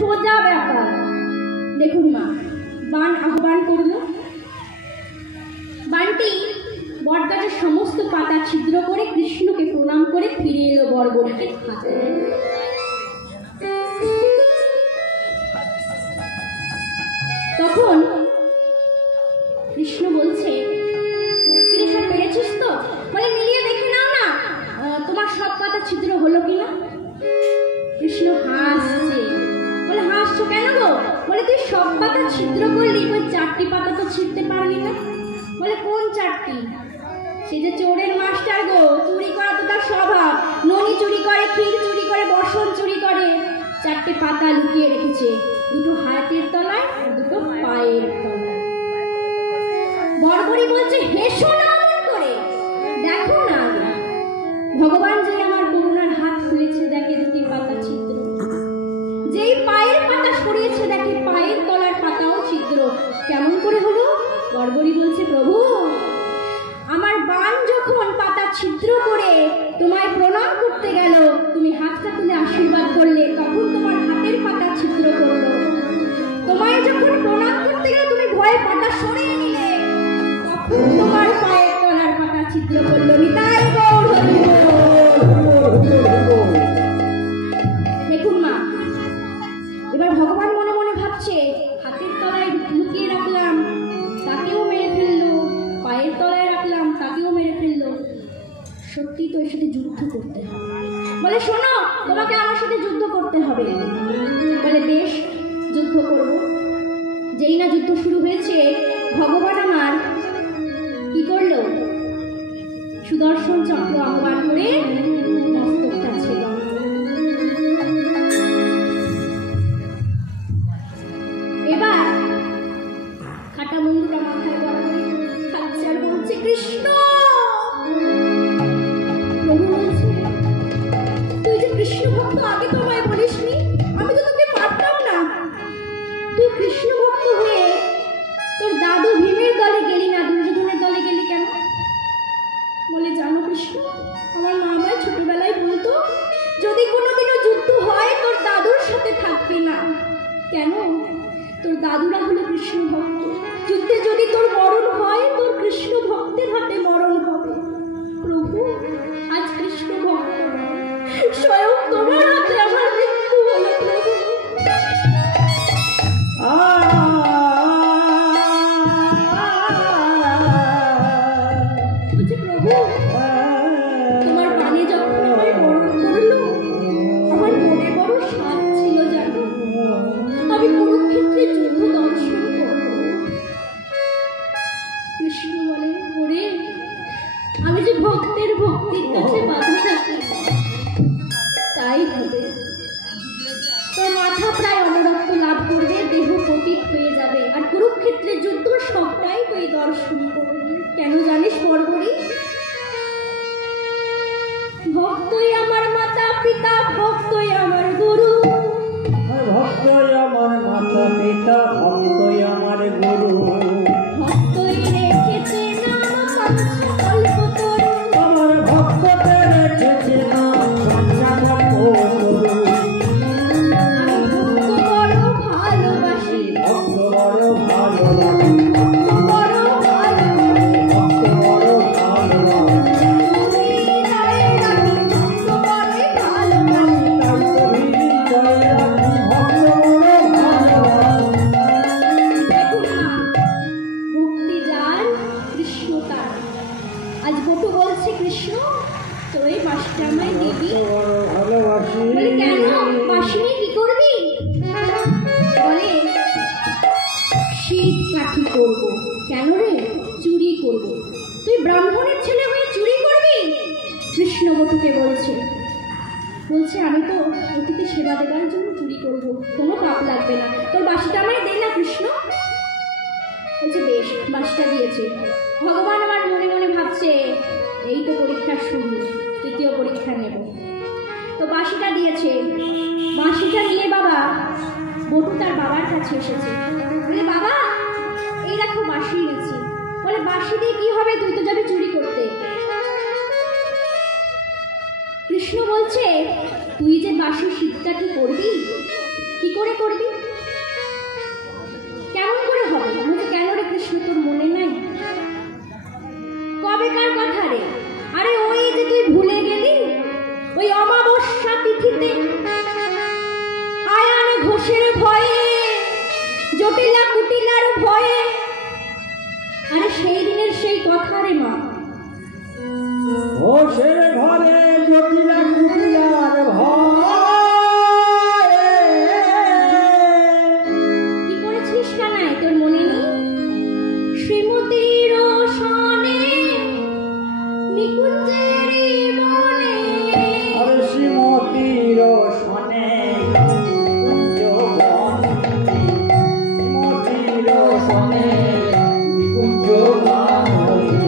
সোজা ব্যাপার। দেখুন মা, বান আহ্বান করল। বানটি বটগাছের সমস্ত পাতা ছিদ্র করে কৃষ্ণকে প্রণাম করে ফিরে এলো বর্বরীকে হাতে। তখন কৃষ্ণ বলছে, কৃষ্ণ পেরেছিস তো? বলে মিলিয়ে দেখে নাও না তোমার সব পাতা ছিদ্র হলো কিনা। কৃষ্ণ হাসছে, বলে হাসছো কেন গো? বলে তুই সব পাতা ছিদ্র করলি, ওই 4টি পাতা তো ছিঁড়তে পারলি না। বলে কোন 4টি? সে যে চোরের মাস্টার গো, চুরি করা তো তার স্বভাব। ননি চুরি করে, ক্ষীর চুরি করে, বসন চুরি করে। 4টে পাতা লুকিয়ে রেখেছে, দুটো হাতের তলায় আর দুটো পায়ের তলায়। বর্বরী বলছে, হেসো না মন করে, দেখো না ভগবান যে আমার করুণার হাত খুলেছে, দেখে 2টি পাতা ছিদ্র। যেই পায়ের পাতা সরিয়েছে, দেখে পায়ের তলার পাতাও ছিদ্র। কেমন করে হলো? বর্বরী বলছে, প্রভু আমার বান যখন পাতা ছিদ্র করে তোমায় প্রণাম করতে গেল, তুমি হাতটা তুলে আশীর্বাদ করলে, তখন তোমার হাতের পাতা ছিদ্র করলো। তোমায় যখন প্রণাম করতে গেল, তুমি ভয়ে পাতা সরিয়ে নিলে, তখন তোমার পায়ের তলার পাতা ছিদ্র করলো। নিতাই গৌর হরি বল। দেখুন মা, এবার ভগবান মনে মনে ভাবছে, হাতের তলায় লুকিয়ে রাখলাম, তাকেও মেরে ফেললো, পায়ের তলায় রাখলাম, তাকেও মেরে ফেললো। সত্যি তো এর সাথে যুদ্ধ করতে হবে। বলে শোনো, তোমাকে আমার সাথে যুদ্ধ করতে হবে। বলে বেশ, যুদ্ধ করব। যেই না যুদ্ধ শুরু হয়েছে, ভগবান আমার কি করলো? সুদর্শন চক্র আহ্বান করে মস্তকটা ছিল। এবার খাটা বন্ধুরা মাথায় বড় করে খাচ্ছে আর বলছে, কৃষ্ণ। প্রভু বলছে, তুই যে কৃষ্ণ ভক্ত, আগে তো আমায় বলিসনি, আমি তো তোকে পারতাম না। তুই কৃষ্ণ ভক্ত হয়ে তোর দাদু ভীমের দলে গেলি না, দুর্যোধনের দলে গেলি কেন? বলে জানো কৃষ্ণ, আমার মা আমায় ছোটবেলায় বলতো, যদি কোনোদিনও যুদ্ধ হয় তোর দাদুর সাথে থাকবি না। কেন? তোর দাদুরা হলো কৃষ্ণ ভক্ত, যুদ্ধে যদি তোর মরণ হয়, তোর কৃষ্ণ ভক্তের হাতে মরণ হবে। প্রভু আজ কৃষ্ণ ভক্ত স্বয়ং তোমার হাতে আমার মৃত্যু হলো। প্রভু বলছে, প্রভু তোমার বাণী যখন আমায় বরণ করলো, আমার মনে বড় সাধ ছিল জানো, আমি কুরুক্ষেত্রে যুদ্ধ দর্শন করব। কৃষ্ণ বলে, ওরে আমি যে ভক্তের ভক্তির কাছে বাধা থাকি, তাই হবে। তোর মাথা প্রায় অমরত্ব লাভ করবে, দেহ পতিত হয়ে যাবে, আর কুরুক্ষেত্রে যুদ্ধ সবটাই তুই দর্শন করবি। কেন জানিস বর্বরী? ভক্তই আমার মাতা পিতা, ভক্তই আমার গুরু। ভক্তই আমার মাতা পিতা, ভক্তই আমার গুরু। ভক্তই রেখেছে নাম কল্পতরু, আমার ভক্তকে রেখেছে নাম কল্পতরু। আমি ভক্ত বড় ভালোবাসি, ভক্ত বড় ভালোবাসি, ভক্ত বড় ভালোবাসি, ভক্ত বড় ভালোবাসি। তুমি হৃদয়ে রাখি, ভক্ত বড় ভালোবাসি। তাই তো হৃদয়ে রাখি, ভক্ত বড় ভালোবাসি। দেখুন না, ভক্তি যার কৃষ্ণ তার। আজ বটু বলছে, কৃষ্ণ তোর এই বাসটা আমায় দিবি? বড় ভালোবাসি। বলে কেন, বাসি নিয়ে কি করবি? বলে শীত কাঠি করবো। কেন রে? চুরি করব। তুই ব্রাহ্মণের ছেলে হয়ে চুরি করবি? কৃষ্ণ বটুকে বলছে, আমি তো অতিথি সেবা দেবার জন্য চুরি করব, কোনো পাপ লাগবে না, তোর বাসিটা আমায় দে না কৃষ্ণ। বলছে বেশ, বাসটা দিয়েছে। ভগবান আমার মনে মনে ভাবছে, এই তো পরীক্ষার শুরু, তৃতীয় পরীক্ষা নেব। তো বাসিটা দিয়েছে। বাসিটা নিয়ে বাবা বটু তার বাবার কাছে এসেছে। বলে বাবা এই দেখো বাঁশি এনেছি। বলে বাঁশি দিয়ে কি হবে, তুই তো যাবি চুরি করতে। কৃষ্ণ বলছে তুই যে বাঁশির শীতটা কি করবি, কি করে করবি? ঘোষের ভয়ে, জটিলা কুটিলার ভয়ে। আরে সেই দিনের সেই কথা রে মা। ঘোষের ঘরে জটিলা কুটিলার ভয়ে। কি করেছিস কানাই, তোর মনে নেই? শ্রীমতীর সনে নিকুঞ্জের বনে। আর শ্রীমতীর সনে কুঞ্জ বনে, শ্রীমতীর সনে কুঞ্জ বনে।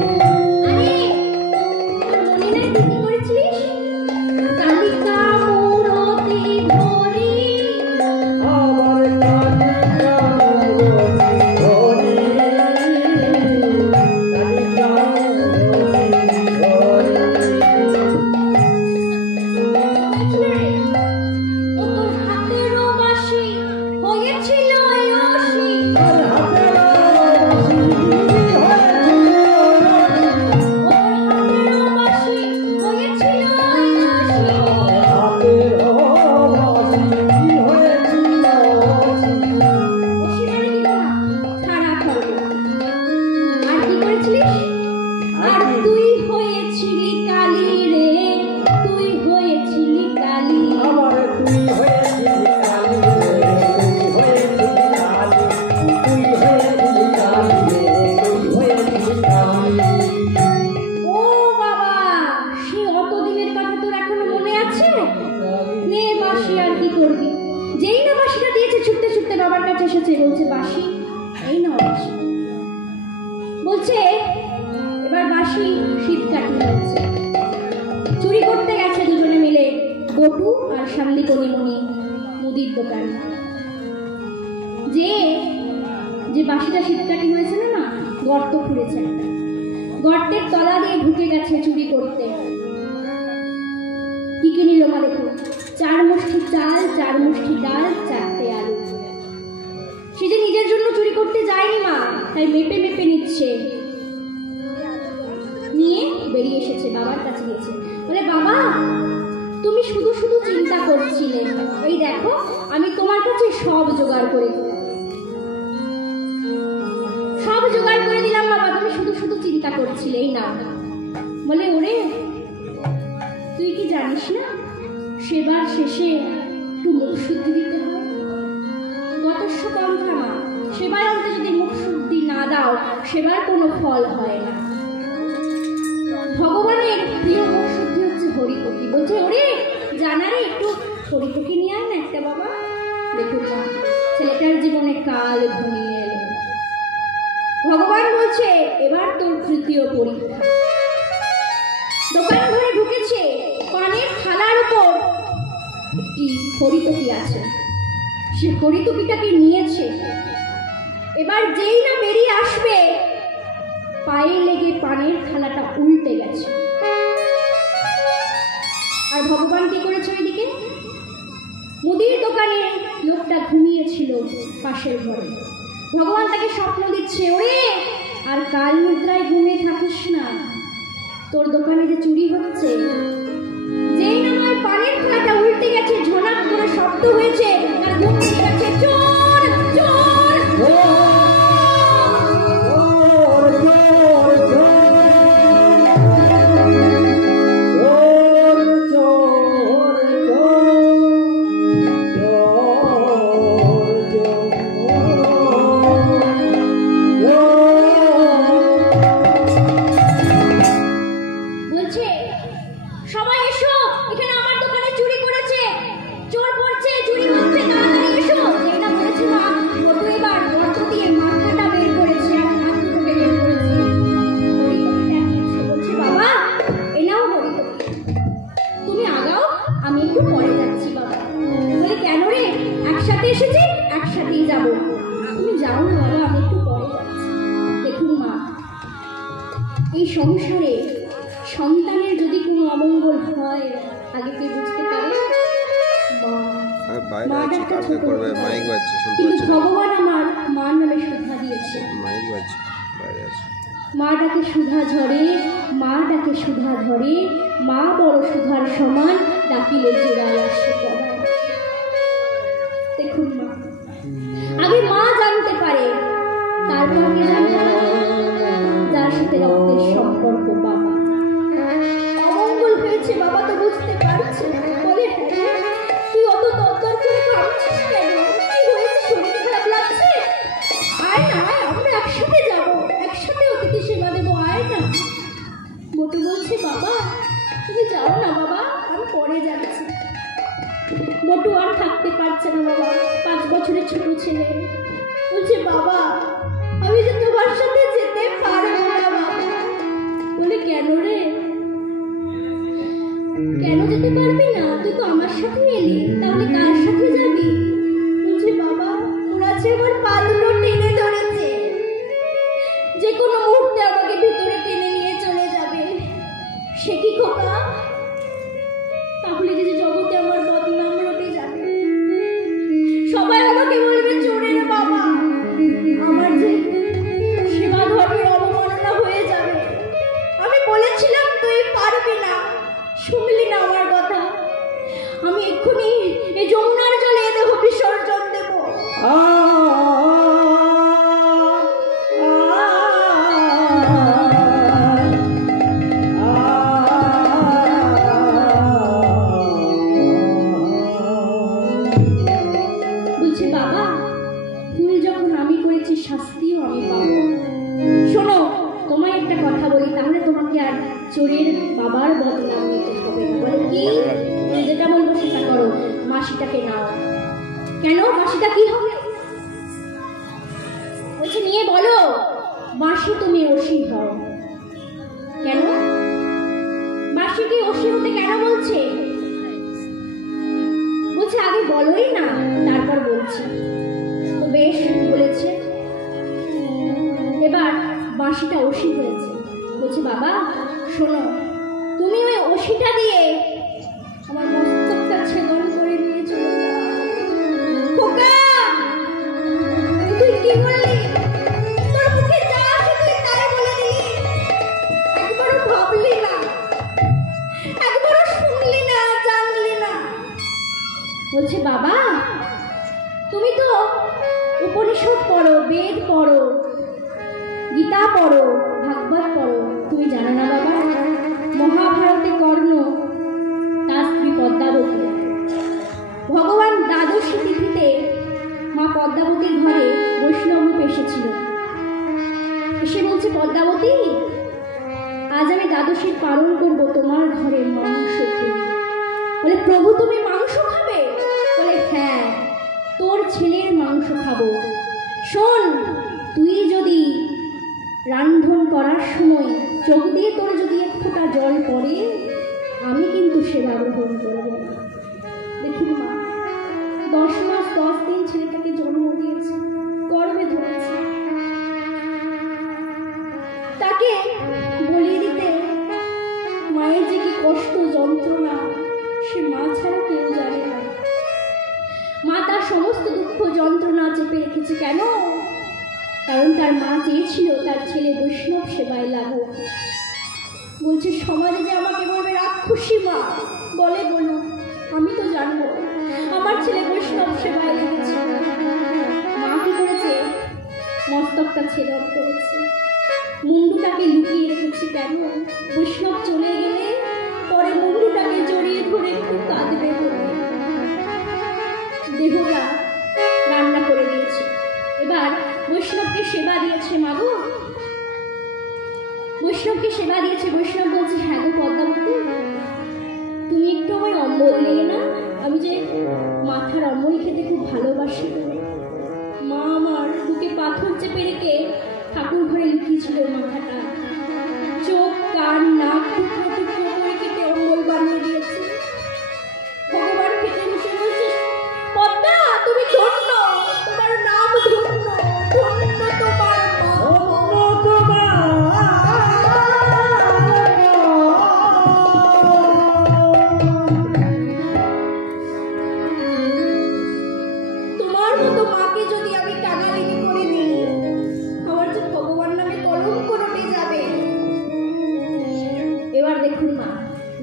আরে তোর মনে নাই তুই কি করেছিলিস? কালিকা মূরতি ধরি, আবার কালিকা মূরতি ধরি, কালিকা মূরতি ধরি। ও তোর হাতেরও বাঁশি হয়েছিল অসি। আর হাতের বাঁশি হয়েছিল রসি, ওর হাতেরও বাঁশি হয়েছিল অসি। হাতের বাঁশি হয়েছিল রসি। অসি মানে কি না? খারাপ হবে। আর কি করেছিলিস? আর তুই হয়েছিলি কালী রে, তুই হয়েছিলি কালী। আবার তুই হয়েছিলি কালী রে, তুই হয়েছিলি কালী, তুই হয়েছিলি কালী রে, তুই হয়েছিলি কালী। ও বাবা, সে অত দিনের কথা তোর এখনো মনে আছে? নে বাঁশি, আর কি করবি? যেই না বাঁশিটা দিয়েছে, ছুটতে ছুটতে বাবার কাছে এসেছে, বলছে বাঁশি এই না বাঁশি। বলছে এবার বাঁশি শীত কাটি হচ্ছে। চুরি করতে গেছে দুজনে মিলে, বটু আর শান্তিকণি মণি মুদির দোকান। যে যে বাঁশিটা শীতকাটি হয়েছে না না, গর্ত খুঁড়েছে একটা, গর্তের তলা দিয়ে ঢুকে গেছে চুরি করতে। কি কি নিল মা দেখো? 4 মুষ্টি চাল, 4 মুষ্টি ডাল, 4টে আলু। সে যে নিজের জন্য চুরি করতে যায়নি মা, তাই মেপে মেপে নিচ্ছে। নিয়ে বেরিয়ে এসেছে, বাবার কাছে গেছে। বলে বাবা, তুমি শুধু শুধু চিন্তা করছিলে, এই দেখো আমি তোমার কাছে সব জোগাড় করে দিলাম, সব জোগাড় করে দিলাম বাবা, তুমি শুধু শুধু চিন্তা করছিলে, এই নাও। বলে ওরে, তুই কি জানিস না সেবার শেষে একটু মুখ শুদ্ধি দিতে হয়? গতস্য পন্থা মা, সেবার অন্তে যদি মুখ শুদ্ধি না দাও, সেবার কোনো ফল হয় না। ভগবানের প্রিয় মুখ শুদ্ধি হচ্ছে হরিপতি। বলছে ওরে জানারে, একটু হরিপতি নিয়ে আয় না একটা বাবা। দেখুন মা, ছেলেটার জীবনে কাল ঘনিয়ে এলো। ভগবান বলছে এবার তোর তৃতীয় পরীক্ষা। দোকান ঘরে ঢুকেছে, পানের থালার উপর একটি হরিতকি আছে। সে হরিতকিটাকে নিয়েছে, এবার যেই না বেরিয়ে আসবে, পায়ে লেগে পানের থালাটা উল্টে গেছে। আর ভগবান কি করেছে ওইদিকে? মুদির দোকানে লোকটা ঘুমিয়েছিল পাশের ঘরে। ভগবান তাকে স্বপ্ন দিচ্ছে, ওরে আর কাল নিদ্রায় ঘুমিয়ে থাকিস না, তোর দোকানে যে চুরি হচ্ছে। যেই না আমার পানের থালাটা উল্টে গেছে, ঝনাক করে শব্দ হয়েছে, আর ঘুম ভেঙে গেছে। চোর চোর! বলছে সবাই এসো, এখানে আমার দোকানে চুরি করেছে, চোর পড়ছে, চুরি হচ্ছে, তাড়াতাড়ি এসো। যেই না বলেছে মা, ওটু এবার গর্ত দিয়ে মাথাটা বের করেছে, আর হাত দুটোকে বের করেছে। হরিতকিটা নিয়েছে, বলছে বাবা এ নাও হরিতকি, তুমি আগাও, আমি একটু পরে যাচ্ছি বাবা। বলে কেন রে, একসাথে এসেছি, একসাথেই যাবো। তুমি যাও না বাবা, আমি একটু পরে যাচ্ছি। দেখুন মা, এই সংসারে সন্তানের যদি কোনো অমঙ্গল হয়, আগে কে বুঝতে পারে? মা। বাইরে আছি, মাটাকে কাকে ছোট করবে? করে। মাইক বাজছে, শুনতে কিন্তু পাচ্ছি না। ভগবান আমার মার নামে সুধা দিয়েছে। মাইক বাজছে, বাইরে আছি। মা ডাকে সুধা ঝরে, মা ডাকে সুধা ধরে, মা বড় সুধার সমান, ডাকিলে জোড়ায় আসে পড়া। দেখুন থাকতে পারছে না বাবা, 5 বছরের ছোট ছেলে। বলছে বাবা আমি যে তোমার সাথে যেতে পারবো না বাবা। বলে কেন রে, কেন যেতে পারবি না? তুই তো আমার সাথে এলি, তাহলে কার সাথে যাবি? বলছে বাবা ওরা যে আমার পা দুটো টেনে ধরেছে, যে কোনো মুহূর্তে আমাকে ভিতরে টেনে নিয়ে চলে যাবে। সে কি খোকা? তাহলে যে জগতে আমার বদনাম রটে যাবে, সবাই আমাকে বলবে চোরের বাবা, আমার যে সেবা ধর্মের অবমাননা হয়ে যাবে। আমি বলেছিলাম তুই পারবি না, শুনলি না আমার কথা। আমি এক্ষুনি এই যমুনার জলে দেহ বিসর্জন দেব। বলছে বাবা ভুল যখন আমি করেছি শাস্তিও আমি পাবো। শোনো তোমায় একটা কথা বলি, তাহলে তোমাকে আর চোরের বাবার বদনাম নিতে হবে না। বলে কি? যেটা বলবো সেটা করো, মাসিটাকে নাও। কেন? মাসিটা কি হবে? বলছে নিয়ে বলো মাসি তুমি অসি হও। কেন? মাসিকে অসি হতে কেন বলছে? বলছে আগে বলোই না তারপর বলছি। তো বেশ বলেছে। এবার বাঁশিটা অসি হয়েছে। বলছে বাবা শোনো, তুমি ওই অসিটা দিয়ে আমার মস্তকটা ছেদন করে নিয়ে চলে যাও। খোকা তুই কি বললি? তোর মুখে যা আসে তুই তাই বলে দিলি, একবারও ভাবলি না, একবারও শুনলি না, জানলি না। বলছে বাবা তুমি তো উপনিষদ পড়ো, বেদ পড়ো, গীতা পড়ো, ভাগবত পড়ো, তুমি জানো না বাবা মহাভারতে কর্ণ তার স্ত্রী পদ্মাবতী, ভগবান দ্বাদশী তিথিতে মা পদ্মাবতীর ঘরে বৈষ্ণব রূপে এসেছিল। এসে বলছে পদ্মাবতী আজ আমি দ্বাদশীর পালন করব তোমার ঘরে মাংস খেয়ে। বলে প্রভু তুমি মাংস খাবে? বলে হ্যাঁ তোর ছেলের মাংস খাবো। শোন তুই যদি রান্ধন করার সময় চোখ দিয়ে তোর যদি এক ফোঁটা জল পড়ে আমি কিন্তু সেবা গ্রহণ করব না। দেখুন মা 10 মাস 10 দিন ছেলেটাকে জন্ম দিয়েছে, গর্ভে ধরেছে, তাকে বলিয়ে দিতে মায়ের যে কি কষ্ট যন্ত্রণা সে মা ছাড়া কেউ জানে না। মা তার সমস্ত দুঃখ যন্ত্রণা চেপে রেখেছে। কেন? কারণ তার মা চেয়েছিল তার ছেলে বৈষ্ণব সেবায় লাগুক। বলছে সমাজে যে আমাকে বলবে রাক্ষসী মা, বলে বলো আমি তো জানবো আমার ছেলে বৈষ্ণব সেবায় লেগেছে। মা কি করেছে? মস্তকটা ছেদন করেছে, মুন্ডুটাকে লুকিয়ে রেখেছে। কেন? বৈষ্ণব চলে গেলে পরে মুন্ডুটাকে জড়িয়ে ধরে একটু কাঁদবে বলে। দেহটা রান্না করে দিয়েছে, এবার বৈষ্ণবকে সেবা দিয়েছে। মাগো বৈষ্ণবকে সেবা দিয়েছে। বৈষ্ণব বলছে হ্যাঁ গো পদ্মাবতী তুমি একটু আমায় অম্বল নিয়ে না, আমি যে মাথার অম্বল খেতে খুব ভালোবাসি। মা আমার বুকে পাথর চেপে রেখে ঠাকুর ঘরে লুকিয়েছিল মাথাটা, চোখ কান নাক টুকরো টুকরো করে কেটে অম্বল বানিয়ে দিয়েছে। ভগবান খেতে বসে বলছে পদ্মা তুমি ধন্য, তোমার নাম ধন্য, ধন্য তোমার তোমার মতো মাকে যদি আমি টানালিনি করে দিই আমার যে ভগবান নামে কলঙ্ক রটে যাবে। এবার দেখুন মা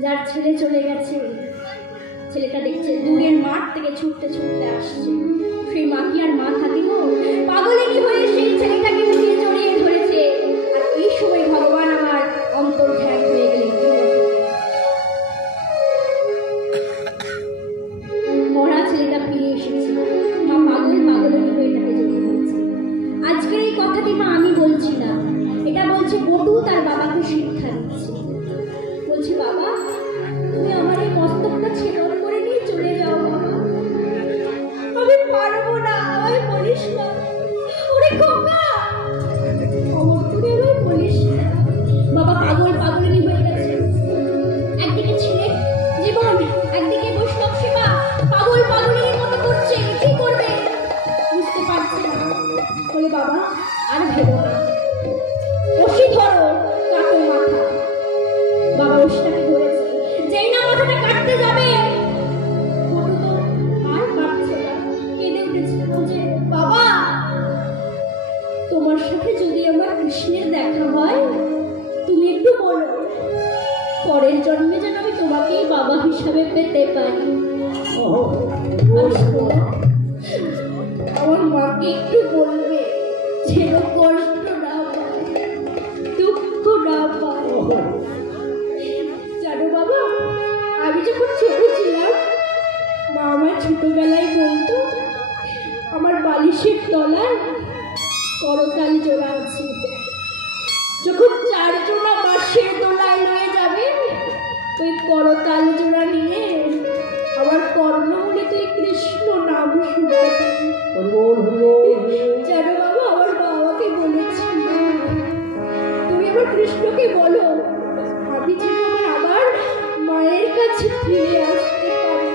যার ছেলে চলে গেছে, ছেলেটা দেখছে দূরের মাঠ থেকে ছুটতে ছুটতে আসছে। সেই মা কি আর মা থাকিব? পাগলিনী হয়ে সেই ছেলেটাকে বুকে জড়িয়ে ধরেছে। আর এই সময় ভগবান আমার অন্তর্ধ্যান হয়ে গেলেন। মরা ছেলেটা ফিরে এসেছে, মা পাগলিনী হয়ে তাকে জড়িয়ে ধরেছে। আজকের এই কথাটি মা আমি বলছি না, এটা বলছে বটু তার বাবাকে শিক্ষা দিচ্ছে। বলছি বাবা তুমি আমার এই মস্তকটা ছেদন করে নিয়ে চলে যাও বাবা, বলিস না, ওরে খোকা, অমর করে ওরে বলিস না। বাবা পাগল পাগলিনী হয়ে গেছে। একদিকে ছেলে জীবন, একদিকে বৈষ্ণব সেবা, পাগল পাগলিনীর মতো করছে। কি করবে বুঝতে পারছে না। বলে বাবা আর ভেবো না, ওষি ধরো, কাটো মাথা। বাবা ওষিটাকে ধরেছে। যেই না মাথাটা কাটতে যাবে, বটু তো আর কাটছে না, কেঁদে উঠেছে। বলছে বাবা, তোমার সাথে যদি আমার কৃষ্ণের দেখা হয়, তুমি একটু বলো, পরের জন্মে যেন আমি তোমাকেই বাবা হিসাবে পেতে পারি। আর শোনো, আমার মাকে একটু বলবে যেন কষ্ট না পায়, দুঃখ না পায়। জানো বাবা, আমি যখন ছোট ছিলাম, মা আমার ছোটবেলায় বলতো আমার বালিশের তলায় করতাল জোড়া আছে। যখন 4 জোড়া বাঁশের দোলায় লয়ে যাবে, ওই করতাল জোড়া নিয়ে আমার কর্ণমূলে কৃষ্ণ নাম শুনতে। জানো বাবা, আমার মা আমাকে বলেছে, তুমি আমার কৃষ্ণকে বলো আমি যেন আবার মায়ের কাছে ফিরে আসতে পারি।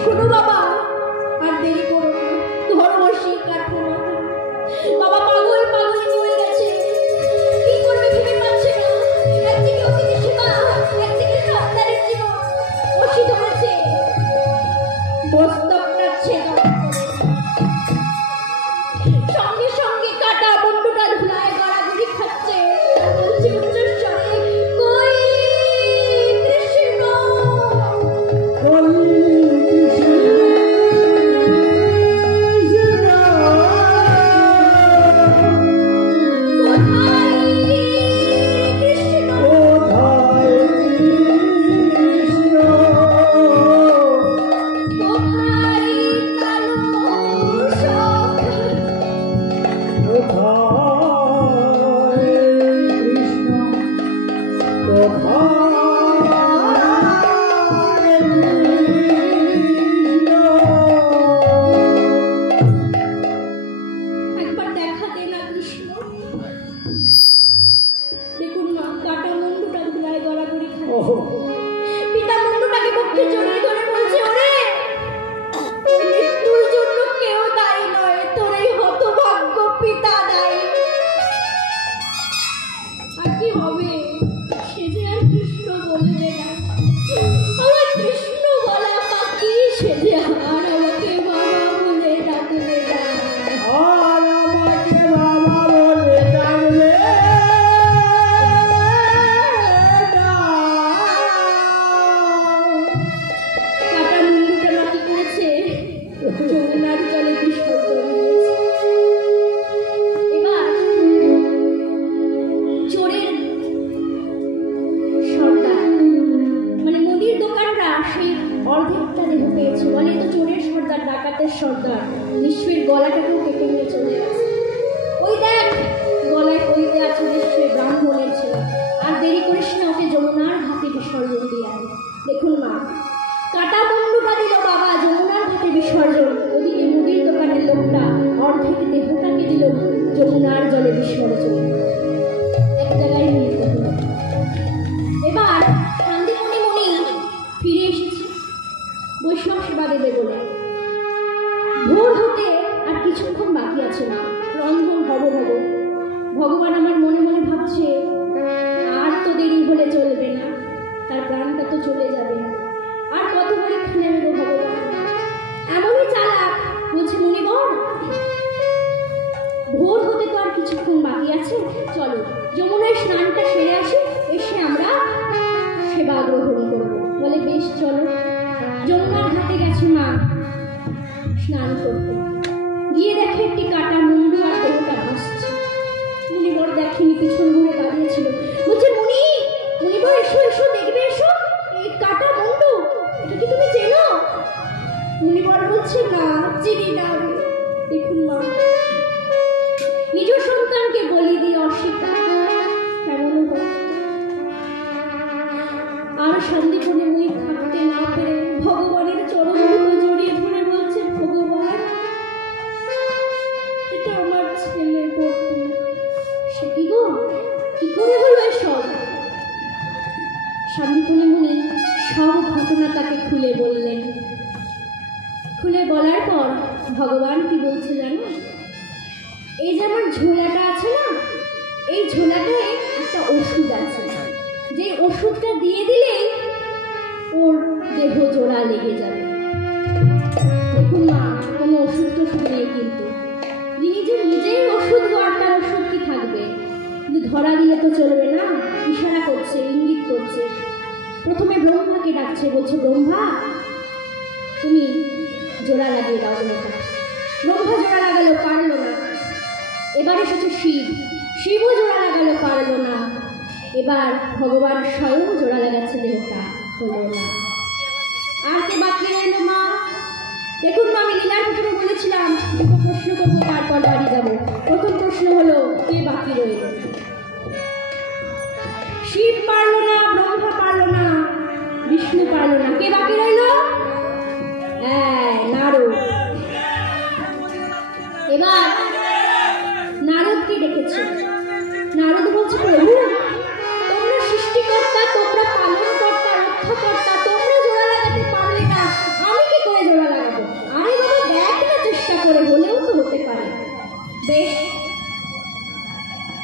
শোনো বাবা, আর দেরি করো না, ধরো বসি, কাঠো মাথা। বাবা পাগল পাগল হয়ে গেছে, কি করবে ভেবে পাচ্ছে না। একদিকে ওদিকে সেবা, একদিকে সন্তানের জীবন। বসি ধরেছে, বস্তবটা ছেদন করে। সঙ্গে সঙ্গে কাটা বন্ধুটা ধুলায় গড়াগড়ি খাচ্ছে। বলছে উচ্চস্বরে, কই কৃষ্ণ, একবার দেখা দে না কৃষ্ণ। দেখুন মা, কাটা মুন্ডুটা ধুলায় গড়াগড়ি খাচ্ছে। পিতা মুন্ডুটাকে বুকে জড়িয়ে ধরে বলছে, ওরে মৃত্যুর জন্য কেউ দায়ী নয়, তোর এই হতভাগ্য পিতা দায়ী। আর কি হবে, সে যে আর কৃষ্ণ বলবে না। আমার কৃষ্ণ বলা পাখি, সে যে আর আমাকে বাবা বলে ডাকবে না। কাটা মুন্ডুটা নাকি করেছে, যমুনার জলে বিসর্জন দিয়েছে। এবার চোরের সর্দার, মানে মুদির দোকানরা সেই অর্ধেকটা দেহ পেয়েছে। বলে তো চোরের সর্দার, ডাকাতের সর্দার, নিশ্চয়ই গলাটাকেও কেটে নিয়ে চলে গেছে। ওই দেখ, গলায় কইতে আছে নিশ্চয়ই ব্রাহ্মণের ছেলে। আর দেরি করিস না, ওকে যমুনার ঘাটে বিসর্জন দিয়ে আয়। দেখুন মা, কাটা মুন্ডুটা দিল বাবা যমুনার ঘাটে বিসর্জন। ওদিকে মুদির দোকানের লোকটা অর্ধেক দেহটাকে দিল যমুনার জলে বিসর্জন। এক জায়গায় মিলিত হলো। এবার শান্তিমণি মুনি ফিরে এসেছে বৈষ্ণব সেবা দেবে বলে। ভোর হতে আর কিছুক্ষণ বাকি আছে না, রন্ধন হব হব। ভগবান আমার মনে মনে ভাবছে, আর তো দেরি হলে চলবে না, তার প্রাণটা তো চলে যাবে। আর কত পরীক্ষা নেবে গো ভগবান। এমনই চালাক, বলছে মুনিবর, ভোর হতে তো আর কিছুক্ষণ বাকি আছে, চলো যমুনায় স্নানটা সেরে আসি, এসে আমরা সেবা গ্রহণ করবো। বলে বেশ চলো। যমুনার ঘাটে গেছে মা স্নান করতে। গিয়ে দেখে একটি কাটা মুন্ডু আর দেহটা ভাসছে। মুনিবর দেখেনি, পিছন ঘুরে দাঁড়িয়েছিল। বলছে মুনিবর এসো এসো, দেখবে এসো, এই কাটা মুন্ডু, এটা কি তুমি চেনো? মুনিবর বলছে না, চিনি না। দেখুন মা, নিজ সন্তানকে বলি দিয়ে অস্বীকার কেমন হয়। গো, কি করে হলো এসব? শান্তিপুরে মুনি সব ঘটনা তাকে খুলে বললেন। খুলে বলার পর ভগবান কি বলছে জানো? এই যে আমার ঝোলাটা আছে না, এই ঝোলাটায় একটা ওষুধ আছে, যে ওষুধটা দিয়ে দিলেই ওর দেহ জোড়া লেগে যাবে। দেখুন মা, কোনো ওষুধ টষুধ নেই, কিন্তু নিজেই ওষুধ আর তার ওষুধ কি থাকবে, কিন্তু ধরা দিলে তো চলবে না। ইশারা করছে, ইঙ্গিত করছে। প্রথমে ব্রহ্মাকে ডাকছে, বলছে ব্রহ্মা তুমি জোড়া লাগিয়ে দাও জোড়াটা। ব্রহ্মা জোড়া লাগালো, পারলো না। এবার এসেছে শিব, শিবও জোড়া লাগালো, পারলো না। এবার ভগবান স্বয়ং জোড়া লাগাচ্ছে, দেহটা হলো না। আর কে বাকি রইল মা? দেখুন মা, আমি লীলার প্রথমে বলেছিলাম দুটো প্রশ্ন করবো, তারপর বাড়ি যাবো। প্রথম প্রশ্ন হলো কে বাকি রইল? শিব পারলো না, ব্রহ্মা পারলো না, বিষ্ণু পারলো না। কে বাকি রইল? নারদ। এবার নারদকে ডেকেছে। নারদ বলছে প্রভু, তোমরা সৃষ্টিকর্তা, তোমরা পালনকর্তা, রক্ষাকর্তা, তোমরা জোড়া লাগাতে পারলে না, আমি কি করে জোড়া লাগাবো? আরে বাবা দেখ না, চেষ্টা করে হলেও তো হতে পারে। বেশ,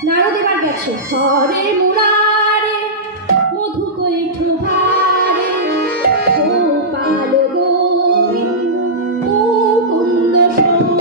নারদ এবার গেছে। হরে মুরারে মধু কৈঠু ভারে গোপাল গোবিন্দ মুকুন্দ সরে।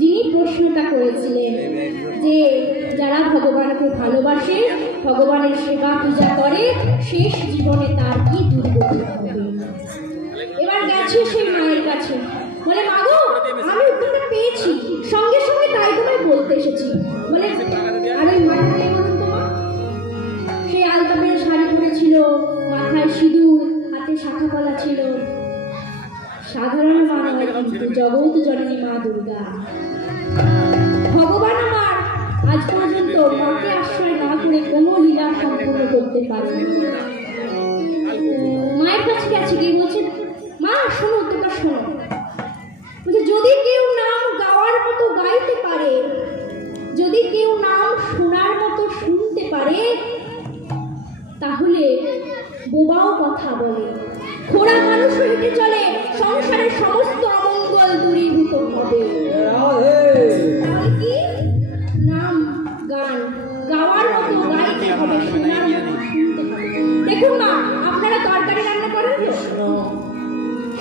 যিনি প্রশ্নটা করেছিলেন যে যারা ভগবানকে ভালোবাসে, ভগবানের সেবা পূজা করে, শেষ জীবনে তার কি দুর্গতি হবে। এবার গেছে সেই মায়ের কাছে, বলে মা গো, আমি উত্তরটা পেয়েছি, সঙ্গে সঙ্গে তাই তোমায় বলতে এসেছি। বলে আরে মাটা কে বলুন তো মা? সেই আলতা পেরে শাড়ি পরেছিল, মাথায় সিঁদুর, হাতে শাখা পলা ছিল। সাধারণ মা নয়, কিন্তু জগৎ জননী মা দুর্গা। ভগবান আমার আজ পর্যন্ত মাকে আশ্রয় না করে কোনো লীলা সম্পূর্ণ করতে পারেনি। মায়ের কাছে গেছে, গিয়ে বলছে মা শোনো, তোমরা শোনো, বলছে যদি কেউ নাম গাওয়ার মতো গাইতে পারে, যদি কেউ নাম শোনার মতো শুনতে পারে, তাহলে বোবাও কথা বলে, খোড়া মানুষ হেঁটে চলে, সংসারের সমস্ত অমঙ্গল দূরীভূত হবে। কি নাম গান গাওয়ার মতো গাইতে হবে, শোনার মতো শুনতে হবে। দেখুন না, আপনারা তরকারি রান্না করেন তো,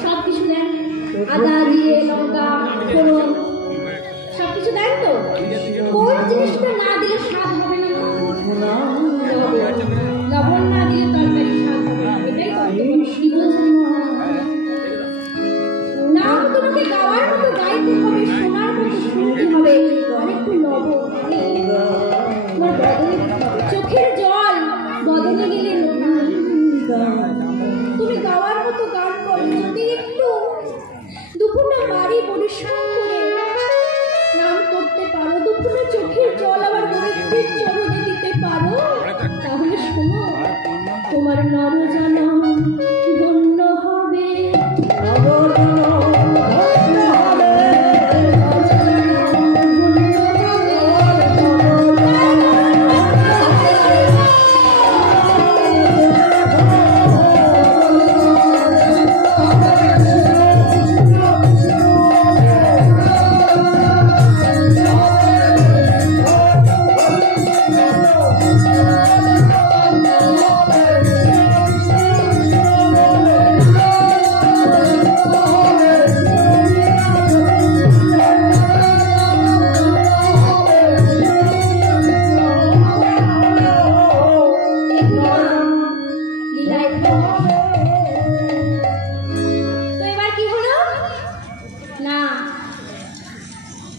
সবকিছু দেন, আদা দিয়ে, লঙ্কা, ফোড়ন, সবকিছু দেন তো। কোন জিনিসটা না দিলে স্বাদ হবে না? লবণ না দিলে তরকারি স্বাদ হবে না। এটাই কি বলছেন? নাম তোমাকে গাওয়ার মতো গাইতে হবে, শোনার মতো শুনতে হবে, আরেকটু লবণ তোমার বদলে চোখে তোমার নরজনম ধন্য হবে।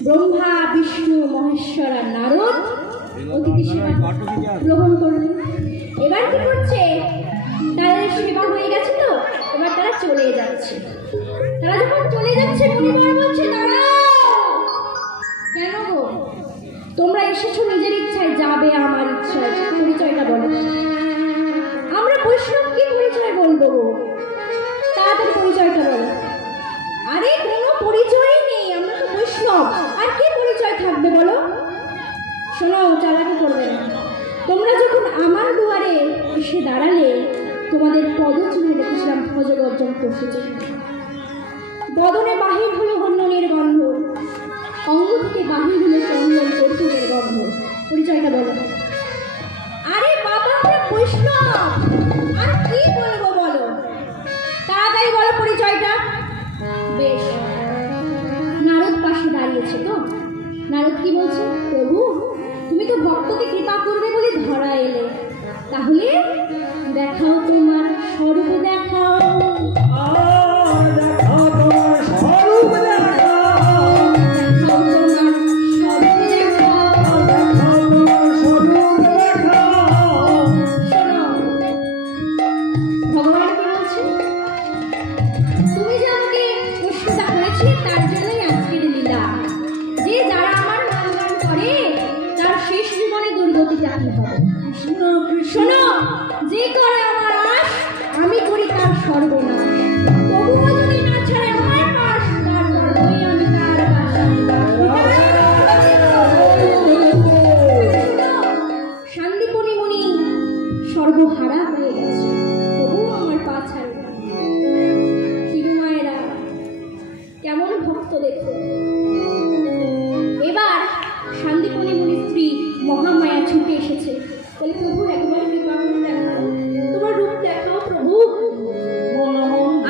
ব্রহ্মা বিষ্ণু মহেশ্বর আর নারদ অতিথি সেবা গ্রহণ করলেন। এবার কি করছে, তাদের সেবা হয়ে গেছে তো এবার তারা চলে যাচ্ছে। তারা যখন চলে যাচ্ছে মুনিবর বলছে দাঁড়াও, কেন গো তোমরা এসেছো নিজের ইচ্ছায়, যাবে আমার ইচ্ছায়, পরিচয়টা বলো। আমরা বৈষ্ণব কি পরিচয় বলবো গো, তাড়াতাড়ি পরিচয়টা বলো। আরে কোনো পরিচয়ই নেই, আমরা তো বৈষ্ণব, আর কি পরিচয় থাকবে বলো। শোনো, চালাকি করবে না। তোমরা যখন আমার দুয়ারে এসে দাঁড়ালে তোমাদের পদচিহ্নে দেখেছিলাম ভজগর্জন করছে। বদনে বাহির হলো হন্যনের গন্ধ, অঙ্গ থেকে বাহির হলো চন্দন কর্পূরের গন্ধ। পরিচয়টা বলো। আরে বাবা আমরা বৈষ্ণব, আর কি বলবো বলো, তাড়াতাড়ি বলো পরিচয়টা। বেশ, নারদ পাশে দাঁড়িয়েছে তো। নারদ কি বলছে, প্রভু তুমি তো ভক্তকে কৃপা করবে বলে ধরা এলে, তাহলে দেখাও তোমার স্বরূপ, দেখাও। ভগবান কি বলছে, তুমি যে আমাকে প্রশ্নটা করেছিলে তার জন্যই আজকের লীলা। যে যারা আমার নামগান করে তার শেষ জীবনে দুর্গতিটা কি হবে। শোনো, যে করে আমার আশ আমি করি তার সর্বনাশ। তবুও যদি না ছাড়ে আমার পাশ, তার গর্ভই আমি তার বাসা। শান্তিপনি মুনি সর্বহারা হয়ে গেছে, তবুও আমার পা ছাড়ে না। তিরুমায়েরা কেমন ভক্ত দেখো। এবার শান্তিপনি মুনির স্ত্রী মহামায়া ছুটে এসেছে, বলে প্রভু একবার কৃপা করে দেখাও, তোমার রূপ দেখাও প্রভু।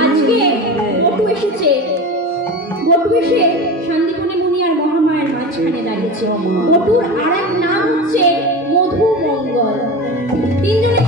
আজকে বটু এসেছে, বটু এসে শান্তিপনি মুনি আর মহামায়ার মাঝখানে দাঁড়িয়েছে। বটুর আর এক নাম হচ্ছে মধুমঙ্গল। তিনজনের